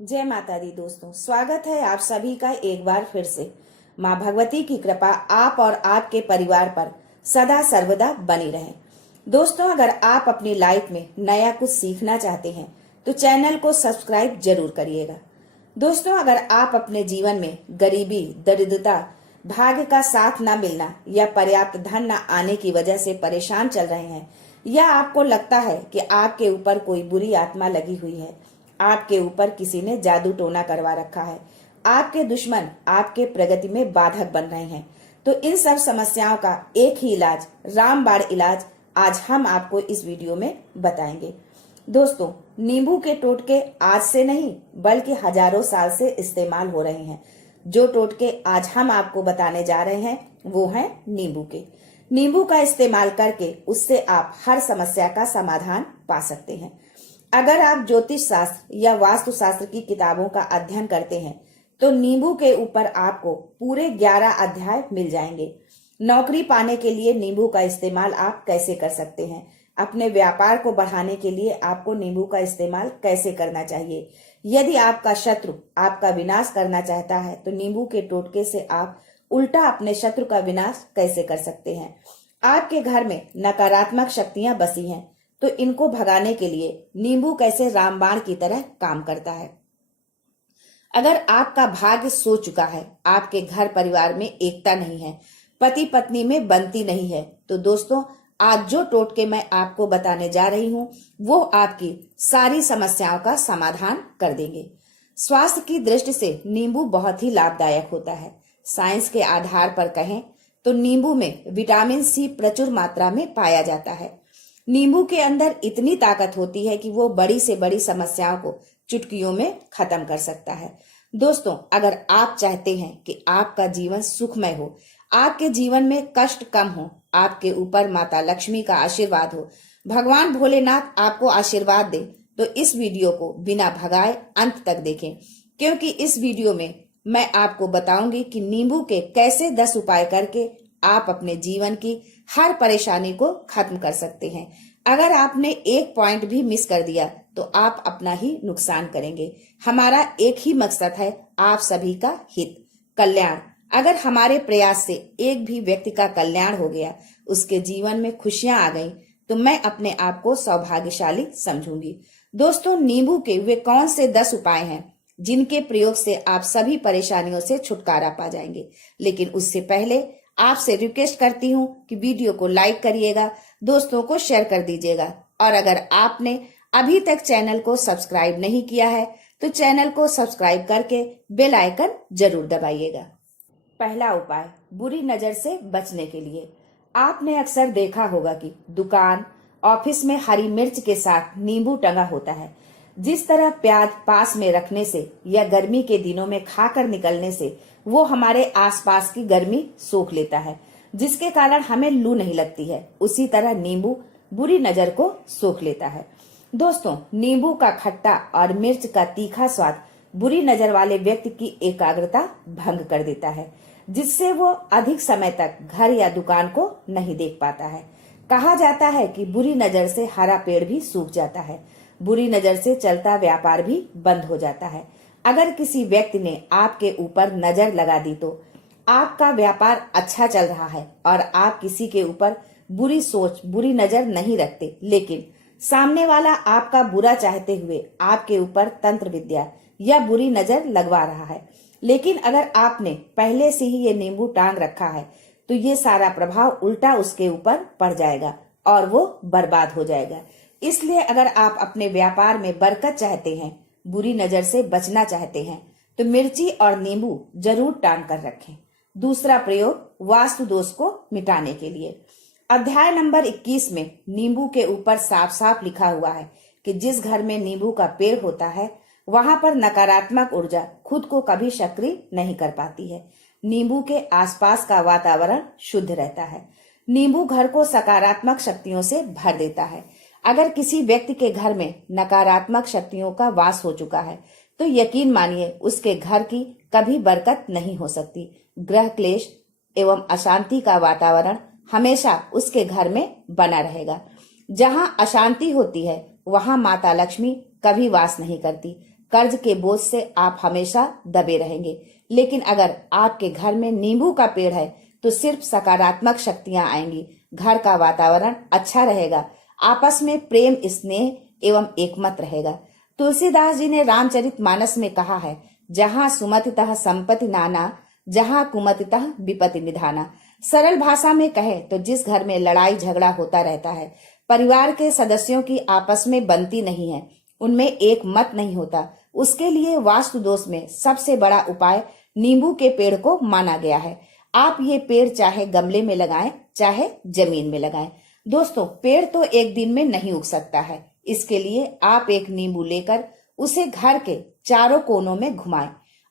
जय माता दी दोस्तों, स्वागत है आप सभी का एक बार फिर से। माँ भगवती की कृपा आप और आपके परिवार पर सदा सर्वदा बनी रहे। दोस्तों, अगर आप अपनी लाइफ में नया कुछ सीखना चाहते हैं तो चैनल को सब्सक्राइब जरूर करिएगा। दोस्तों, अगर आप अपने जीवन में गरीबी, दरिद्रता, भाग्य का साथ न मिलना या पर्याप्त धन न आने की वजह से परेशान चल रहे हैं, या आपको लगता है कि आपके ऊपर कोई बुरी आत्मा लगी हुई है, आपके ऊपर किसी ने जादू टोना करवा रखा है, आपके दुश्मन आपके प्रगति में बाधक बन रहे हैं, तो इन सब समस्याओं का एक ही इलाज, रामबाण इलाज, आज हम आपको इस वीडियो में बताएंगे। दोस्तों, नींबू के टोटके आज से नहीं बल्कि हजारों साल से इस्तेमाल हो रहे हैं। जो टोटके आज हम आपको बताने जा रहे हैं वो हैं नींबू के। नींबू का इस्तेमाल करके उससे आप हर समस्या का समाधान पा सकते हैं। अगर आप ज्योतिष शास्त्र या वास्तु शास्त्र की किताबों का अध्ययन करते हैं तो नींबू के ऊपर आपको पूरे 11 अध्याय मिल जाएंगे। नौकरी पाने के लिए नींबू का इस्तेमाल आप कैसे कर सकते हैं, अपने व्यापार को बढ़ाने के लिए आपको नींबू का इस्तेमाल कैसे करना चाहिए, यदि आपका शत्रु आपका विनाश करना चाहता है तो नींबू के टोटके से आप उल्टा अपने शत्रु का विनाश कैसे कर सकते हैं। आपके घर में नकारात्मक शक्तियां बसी हैं तो इनको भगाने के लिए नींबू कैसे रामबाण की तरह काम करता है। अगर आपका भाग्य सो चुका है, आपके घर परिवार में एकता नहीं है, पति पत्नी में बनती नहीं है, तो दोस्तों आज जो टोटके मैं आपको बताने जा रही हूँ वो आपकी सारी समस्याओं का समाधान कर देंगे। स्वास्थ्य की दृष्टि से नींबू बहुत ही लाभदायक होता है। साइंस के आधार पर कहें तो नींबू में विटामिन सी प्रचुर मात्रा में पाया जाता है। नींबू के अंदर इतनी ताकत होती है कि वो बड़ी से बड़ी समस्याओं को चुटकियों में खत्म कर सकता है। दोस्तों, अगर आप चाहते हैं कि आपका जीवन सुखमय हो, आपके जीवन में कष्ट कम हो, आपके ऊपर माता लक्ष्मी का आशीर्वाद हो, भगवान भोलेनाथ आपको आशीर्वाद दे, तो इस वीडियो को बिना भगाए अंत तक देखें, क्योंकि इस वीडियो में मैं आपको बताऊंगी कि नींबू के कैसे 10 उपाय करके आप अपने जीवन की हर परेशानी को खत्म कर सकते हैं। अगर आपने एक पॉइंट भी मिस कर दिया तो आप अपना ही नुकसान करेंगे। हमारा एक ही मकसद है, आप सभी का हित, कल्याण। अगर हमारे प्रयास से एक भी व्यक्ति का कल्याण हो गया, उसके जीवन में खुशियां आ गई, तो मैं अपने आप को सौभाग्यशाली समझूंगी। दोस्तों, नींबू के वे कौन से 10 उपाय हैं जिनके प्रयोग से आप सभी परेशानियों से छुटकारा पा जाएंगे। लेकिन उससे पहले आपसे रिक्वेस्ट करती हूँ कि वीडियो को लाइक करिएगा, दोस्तों को शेयर कर दीजिएगा, और अगर आपने अभी तक चैनल को सब्सक्राइब नहीं किया है तो चैनल को सब्सक्राइब करके बेल आइकन जरूर दबाइएगा। पहला उपाय, बुरी नजर से बचने के लिए। आपने अक्सर देखा होगा कि दुकान, ऑफिस में हरी मिर्च के साथ नींबू टंगा होता है। जिस तरह प्याज पास में रखने से या गर्मी के दिनों में खाकर निकलने से वो हमारे आसपास की गर्मी सोख लेता है, जिसके कारण हमें लू नहीं लगती है, उसी तरह नींबू बुरी नजर को सोख लेता है। दोस्तों, नींबू का खट्टा और मिर्च का तीखा स्वाद बुरी नजर वाले व्यक्ति की एकाग्रता भंग कर देता है, जिससे वो अधिक समय तक घर या दुकान को नहीं देख पाता है। कहा जाता है कि बुरी नजर से हरा पेड़ भी सूख जाता है, बुरी नजर से चलता व्यापार भी बंद हो जाता है। अगर किसी व्यक्ति ने आपके ऊपर नजर लगा दी तो आपका व्यापार अच्छा चल रहा है और आप किसी के ऊपर बुरी सोच, बुरी नजर नहीं रखते, लेकिन सामने वाला आपका बुरा चाहते हुए आपके ऊपर तंत्र विद्या या बुरी नजर लगवा रहा है। लेकिन अगर आपने पहले से ही ये नींबू टांग रखा है तो ये सारा प्रभाव उल्टा उसके ऊपर पड़ जाएगा और वो बर्बाद हो जाएगा। इसलिए अगर आप अपने व्यापार में बरकत चाहते हैं, बुरी नजर से बचना चाहते हैं, तो मिर्ची और नींबू जरूर टांग कर रखें। दूसरा प्रयोग, वास्तु दोष को मिटाने के लिए। अध्याय नंबर 21 में नींबू के ऊपर साफ साफ लिखा हुआ है कि जिस घर में नींबू का पेड़ होता है वहां पर नकारात्मक ऊर्जा खुद को कभी सक्रिय नहीं कर पाती है। नींबू के आसपास का वातावरण शुद्ध रहता है। नींबू घर को सकारात्मक शक्तियों से भर देता है। अगर किसी व्यक्ति के घर में नकारात्मक शक्तियों का वास हो चुका है तो यकीन मानिए उसके घर की कभी बरकत नहीं हो सकती। ग्रह क्लेश एवं अशांति का वातावरण हमेशा उसके घर में बना रहेगा। जहां अशांति होती है वहां माता लक्ष्मी कभी वास नहीं करती। कर्ज के बोझ से आप हमेशा दबे रहेंगे। लेकिन अगर आपके घर में नींबू का पेड़ है तो सिर्फ सकारात्मक शक्तियां आएंगी, घर का वातावरण अच्छा रहेगा, आपस में प्रेम, स्नेह एवं एकमत रहेगा। तुलसीदास जी ने रामचरितमानस में कहा है, जहां सुमतितः संपत्ति नाना, जहां कुमतितः विपत्ति निधाना। सरल भाषा में कहे तो जिस घर में लड़ाई झगड़ा होता रहता है, परिवार के सदस्यों की आपस में बनती नहीं है, उनमें एक मत नहीं होता, उसके लिए वास्तु दोष में सबसे बड़ा उपाय नींबू के पेड़ को माना गया है। आप ये पेड़ चाहे गमले में लगाएं, चाहे जमीन में लगाएं। दोस्तों, पेड़ तो एक दिन में नहीं उग सकता है। इसके लिए आप एक नींबू लेकर उसे घर के चारों कोनों में घुमाएं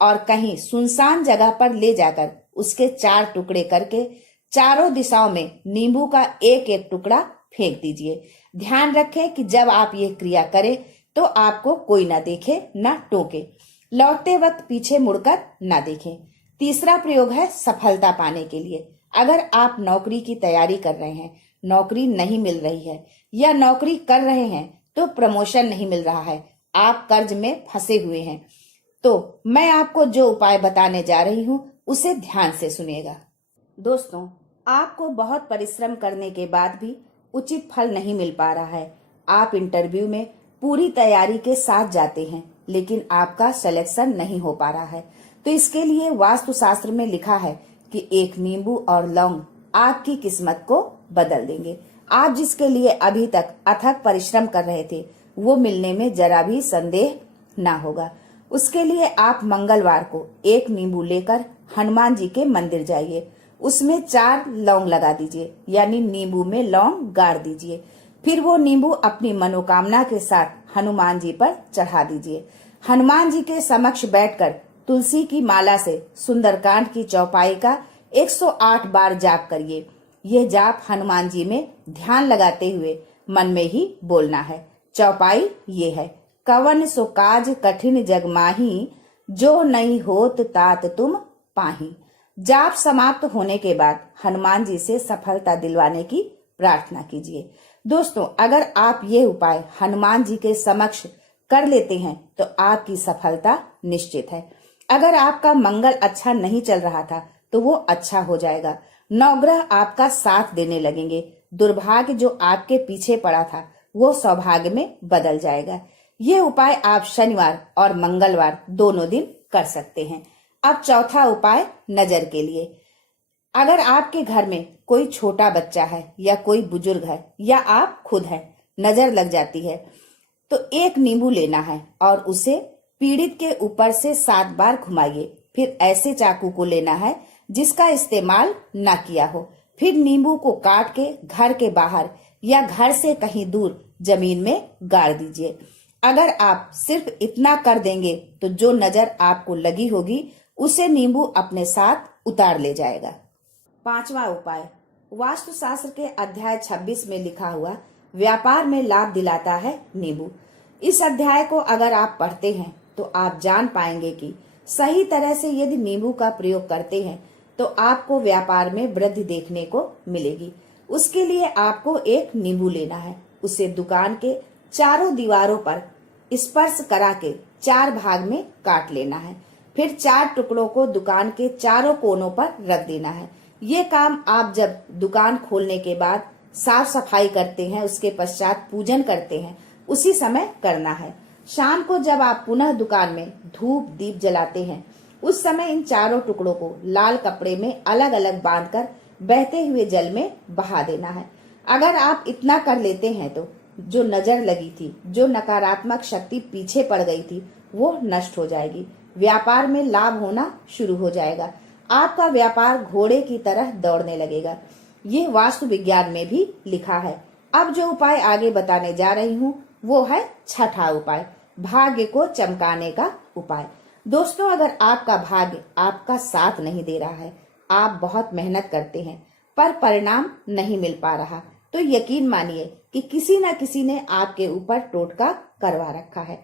और कहीं सुनसान जगह पर ले जाकर उसके 4 टुकड़े करके चारों दिशाओं में नींबू का एक एक टुकड़ा फेंक दीजिए। ध्यान रखें कि जब आप ये क्रिया करें तो आपको कोई ना देखे, ना टोके। लौटते वक्त पीछे मुड़कर ना देखें। तीसरा प्रयोग है सफलता पाने के लिए। अगर आप नौकरी की तैयारी कर रहे हैं, नौकरी नहीं मिल रही है, या नौकरी कर रहे हैं तो प्रमोशन नहीं मिल रहा है, आप कर्ज में फंसे हुए हैं, तो मैं आपको जो उपाय बताने जा रही हूँ उसे ध्यान से सुनिएगा। दोस्तों, आपको बहुत परिश्रम करने के बाद भी उचित फल नहीं मिल पा रहा है। आप इंटरव्यू में पूरी तैयारी के साथ जाते हैं लेकिन आपका सिलेक्शन नहीं हो पा रहा है, तो इसके लिए वास्तुशास्त्र में लिखा है कि एक नींबू और लौंग आपकी किस्मत को बदल देंगे। आप जिसके लिए अभी तक अथक परिश्रम कर रहे थे वो मिलने में जरा भी संदेह ना होगा। उसके लिए आप मंगलवार को एक नींबू लेकर हनुमान जी के मंदिर जाइए, उसमें 4 लौंग लगा दीजिए, यानी नींबू में लौंग गाड़ दीजिए। फिर वो नींबू अपनी मनोकामना के साथ हनुमान जी पर चढ़ा दीजिए। हनुमान जी के समक्ष बैठकर तुलसी की माला से सुंदरकांड की चौपाई का 108 बार जाप करिए। यह जाप हनुमान जी में ध्यान लगाते हुए मन में ही बोलना है। चौपाई ये है, कवन सो काज कठिन जग माही, जो नहीं होत तात तुम पाही। जाप समाप्त होने के बाद हनुमान जी से सफलता दिलवाने की प्रार्थना कीजिए। दोस्तों, अगर आप ये उपाय हनुमान जी के समक्ष कर लेते हैं तो आपकी सफलता निश्चित है। अगर आपका मंगल अच्छा नहीं चल रहा था तो वो अच्छा हो जाएगा। नवग्रह आपका साथ देने लगेंगे। दुर्भाग्य जो आपके पीछे पड़ा था वो सौभाग्य में बदल जाएगा। ये उपाय आप शनिवार और मंगलवार दोनों दिन कर सकते हैं। अब चौथा उपाय नजर के लिए। अगर आपके घर में कोई छोटा बच्चा है या कोई बुजुर्ग है या आप खुद हैं, नजर लग जाती है तो एक नींबू लेना है और उसे पीड़ित के ऊपर से 7 बार घुमाइए। फिर ऐसे चाकू को लेना है जिसका इस्तेमाल ना किया हो। फिर नींबू को काट के घर के बाहर या घर से कहीं दूर जमीन में गाड़ दीजिए। अगर आप सिर्फ इतना कर देंगे तो जो नजर आपको लगी होगी उसे नींबू अपने साथ उतार ले जाएगा। 5वां उपाय, वास्तुशास्त्र के अध्याय 26 में लिखा हुआ व्यापार में लाभ दिलाता है नींबू। इस अध्याय को अगर आप पढ़ते हैं तो आप जान पाएंगे कि सही तरह से यदि नींबू का प्रयोग करते हैं तो आपको व्यापार में वृद्धि देखने को मिलेगी। उसके लिए आपको एक नींबू लेना है, उसे दुकान के चारों दीवारों पर स्पर्श करा के 4 भाग में काट लेना है। फिर 4 टुकड़ों को दुकान के चारों कोनों पर रख देना है। ये काम आप जब दुकान खोलने के बाद साफ सफाई करते हैं, उसके पश्चात पूजन करते हैं, उसी समय करना है। शाम को जब आप पुनः दुकान में धूप दीप जलाते हैं उस समय इन चारों टुकड़ों को लाल कपड़े में अलग अलग बांधकर बहते हुए जल में बहा देना है। अगर आप इतना कर लेते हैं तो जो नजर लगी थी, जो नकारात्मक शक्ति पीछे पड़ गई थी, वो नष्ट हो जाएगी। व्यापार में लाभ होना शुरू हो जाएगा। आपका व्यापार घोड़े की तरह दौड़ने लगेगा। ये वास्तु विज्ञान में भी लिखा है। अब जो उपाय आगे बताने जा रही हूँ वो है छठा उपाय, भाग्य को चमकाने का उपाय। दोस्तों, अगर आपका भाग्य आपका साथ नहीं दे रहा है, आप बहुत मेहनत करते हैं पर परिणाम नहीं मिल पा रहा, तो यकीन मानिए कि किसी न किसी ने आपके ऊपर टोटका करवा रखा है।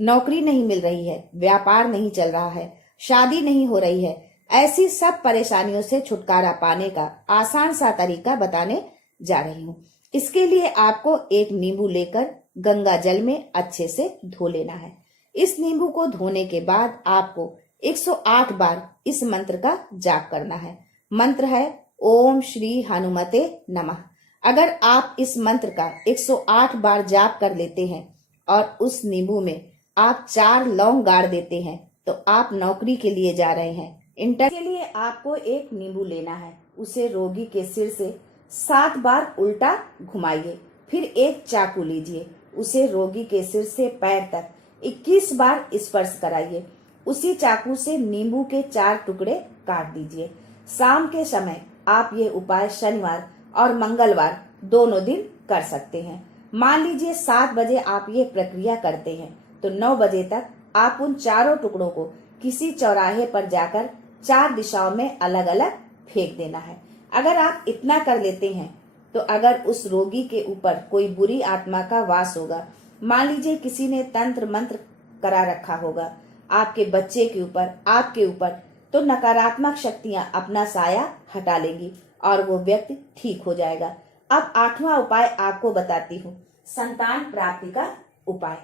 नौकरी नहीं मिल रही है, व्यापार नहीं चल रहा है, शादी नहीं हो रही है, ऐसी सब परेशानियों से छुटकारा पाने का आसान सा तरीका बताने जा रही हूँ। इसके लिए आपको एक नींबू लेकर गंगा जल में अच्छे से धो लेना है। इस नींबू को धोने के बाद आपको 108 बार इस मंत्र का जाप करना है। मंत्र है ओम श्री हनुमते नमः। अगर आप इस मंत्र का 108 बार जाप कर लेते हैं और उस नींबू में आप 4 लौंग गाड़ देते हैं तो आप नौकरी के लिए जा रहे हैं। इंटरव्यू के लिए आपको एक नींबू लेना है, उसे रोगी के सिर से 7 बार उल्टा घुमाइए। फिर एक चाकू लीजिए, उसे रोगी के सिर से पैर तक 21 बार स्पर्श कराइए। उसी चाकू से नींबू के 4 टुकड़े काट दीजिए। शाम के समय आप ये उपाय शनिवार और मंगलवार दोनों दिन कर सकते हैं। मान लीजिए 7 बजे आप ये प्रक्रिया करते हैं तो 9 बजे तक आप उन चारों टुकड़ों को किसी चौराहे पर जाकर 4 दिशाओं में अलग अलग फेंक देना है। अगर आप इतना कर लेते हैं तो अगर उस रोगी के ऊपर कोई बुरी आत्मा का वास होगा, मान लीजिए किसी ने तंत्र मंत्र करा रखा होगा आपके बच्चे के ऊपर, आपके ऊपर, तो नकारात्मक शक्तियां अपना साया हटा लेंगी और वो व्यक्ति ठीक हो जाएगा। अब 8वां उपाय आपको बताती हूँ, संतान प्राप्ति का उपाय।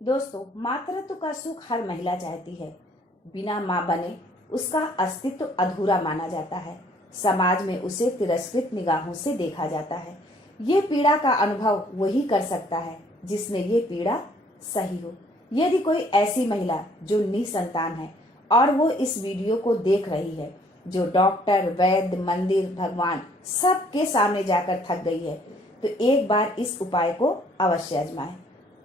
दोस्तों, मातृत्व का सुख हर महिला चाहती है। बिना माँ बने उसका अस्तित्व अधूरा माना जाता है। समाज में उसे तिरस्कृत निगाहों से देखा जाता है। ये पीड़ा का अनुभव वही कर सकता है जिसमें ये पीड़ा सही हो। यदि कोई ऐसी महिला जो निसंतान है और वो इस वीडियो को देख रही है, जो डॉक्टर, वैद्य, मंदिर, भगवान सबके सामने जाकर थक गई है, तो एक बार इस उपाय को अवश्य आजमाएं।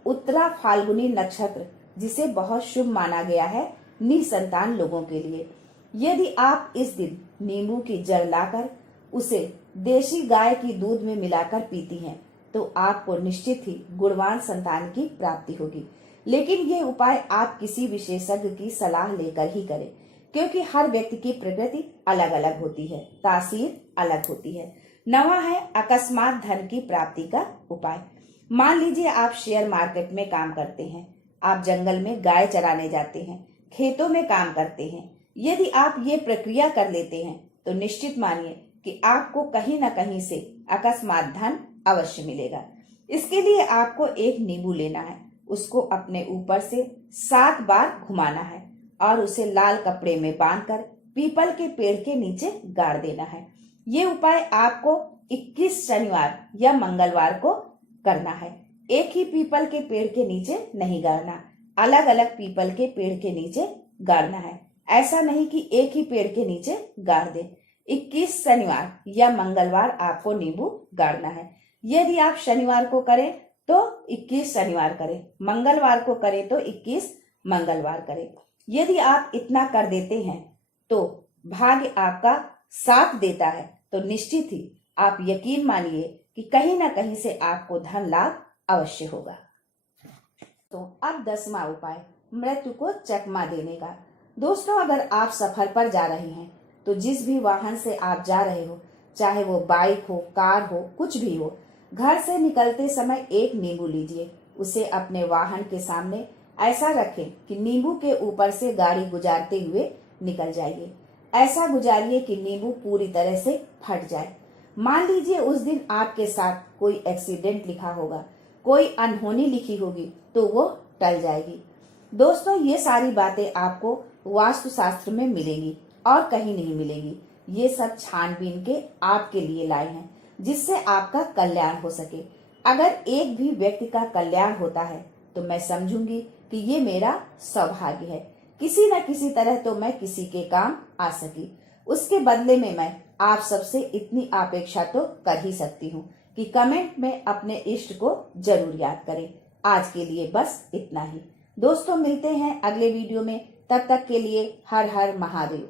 उत्तरा फाल्गुनी नक्षत्र, जिसे बहुत शुभ माना गया है निसंतान लोगों के लिए। यदि आप इस दिन नींबू की जड़ लाकर उसे देशी गाय की दूध में मिलाकर पीती हैं तो आपको निश्चित ही गुणवान संतान की प्राप्ति होगी। लेकिन ये उपाय आप किसी विशेषज्ञ की सलाह लेकर ही करें, क्योंकि हर व्यक्ति की प्रकृति अलग अलग होती है, तासीर अलग होती है। 9वां है अकस्मात धन की प्राप्ति का उपाय। मान लीजिए आप शेयर मार्केट में काम करते हैं, आप जंगल में गाय चराने जाते हैं, खेतों में काम करते हैं। यदि आप ये प्रक्रिया कर लेते हैं तो निश्चित मानिए कि आपको कहीं न कहीं से अकस्मात धन अवश्य मिलेगा। इसके लिए आपको एक नींबू लेना है, उसको अपने ऊपर से 7 बार घुमाना है और उसे लाल कपड़े में बांधकर पीपल के पेड़ के नीचे गाड़ देना है। ये उपाय आपको 21 शनिवार या मंगलवार को करना है। एक ही पीपल के पेड़ के नीचे नहीं गाड़ना, अलग अलग पीपल के पेड़ के नीचे गाड़ना है। ऐसा नहीं कि एक ही पेड़ के नीचे गाड़ दे। 21 शनिवार या मंगलवार आपको नींबू गाड़ना है। यदि आप शनिवार को करें तो 21 शनिवार करें, मंगलवार को करें तो 21 मंगलवार करें। यदि आप इतना कर देते हैं तो भाग्य आपका साथ देता है, तो निश्चित ही आप यकीन मानिए कि कहीं ना कहीं से आपको धन लाभ अवश्य होगा। तो अब 10वां उपाय, मृत्यु को चकमा देने का। दोस्तों, अगर आप सफर पर जा रहे हैं तो जिस भी वाहन से आप जा रहे हो, चाहे वो बाइक हो, कार हो, कुछ भी हो, घर से निकलते समय एक नींबू लीजिए, उसे अपने वाहन के सामने ऐसा रखें कि नींबू के ऊपर से गाड़ी गुजारते हुए निकल जाइए। ऐसा गुजारिए कि नींबू पूरी तरह से फट जाए। मान लीजिए उस दिन आपके साथ कोई एक्सीडेंट लिखा होगा, कोई अनहोनी लिखी होगी, तो वो टल जाएगी। दोस्तों, ये सारी बातें आपको वास्तुशास्त्र में मिलेंगी और कहीं नहीं मिलेगी। ये सब छानबीन के आपके लिए लाए हैं, जिससे आपका कल्याण हो सके। अगर एक भी व्यक्ति का कल्याण होता है तो मैं समझूंगी कि ये मेरा सौभाग्य है। किसी न किसी तरह तो मैं किसी के काम आ सकी। उसके बदले में मैं आप सबसे इतनी अपेक्षा तो कर ही सकती हूँ कि कमेंट में अपने इष्ट को जरूर याद करें। आज के लिए बस इतना ही। दोस्तों, मिलते हैं अगले वीडियो में। तब तक के लिए हर हर महादेव।